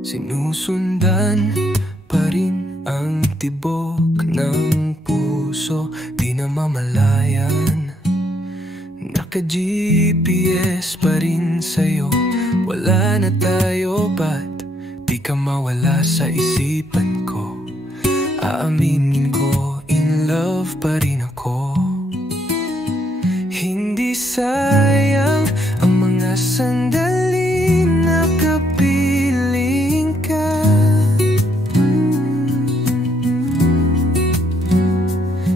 Sinusundan pa rin ang tibok ng puso, di na mamalayan. Naka-GPS pa rin sa'yo, wala na tayo, ba't di ka mawala sa isipan ko? Aaminin ko, in love pa rin ako. Hindi sayang ang mga sandali na kapiling ka.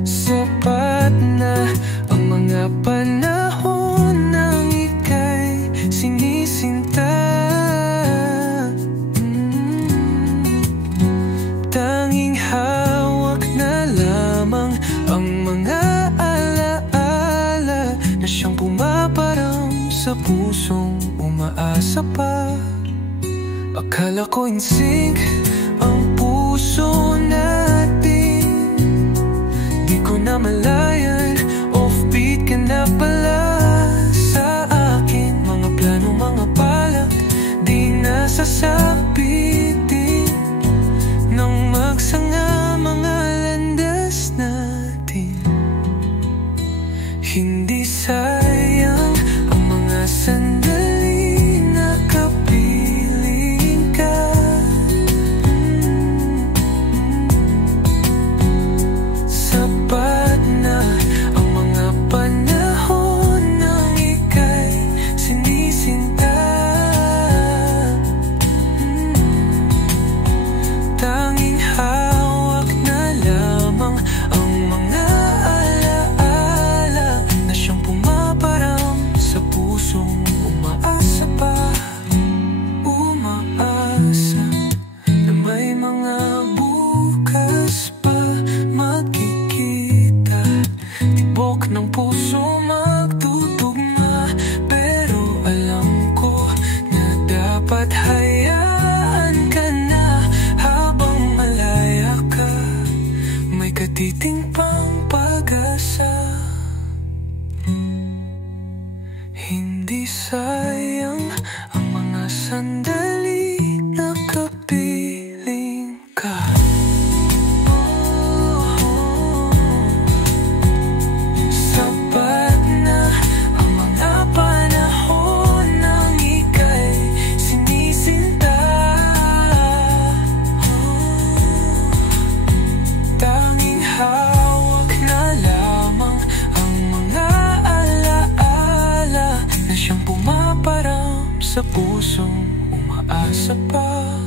Sapat na ang mga panahon nang ika'y sinisinta. Tanging hawak na lamang ang mga alaala na siyang pumaparam sa pusong umaasa pa. Akala ko in sync ang puso natin, di ko na malayan, offbeat ka na pala sa akin. Mga plano, mga balak, di na sasabitin nang magsanga mga landas natin. Hindi sayang ang mga sandali na kapiling ka. Sapat na ang mga panahon nang ika'y sinisinta. Tanging hawak na lamang ang mga alaala na siyang pumaparam sa pusong umaasa pa. Umaasa na may mga bukas pa magkikita. Tibok ng puso magtutugma, pero alam ko na dapat hayaan ka na. Habang malaya ka, may katiting pang pag-asa. Hindi sayang ang mga sandali na kapiling ka. Sapat na ang mga panahon nang ika'y sinisinta. Tanging hawak na lamang ang mga alaala na siyang pumaparam sa pusong umaasa pa.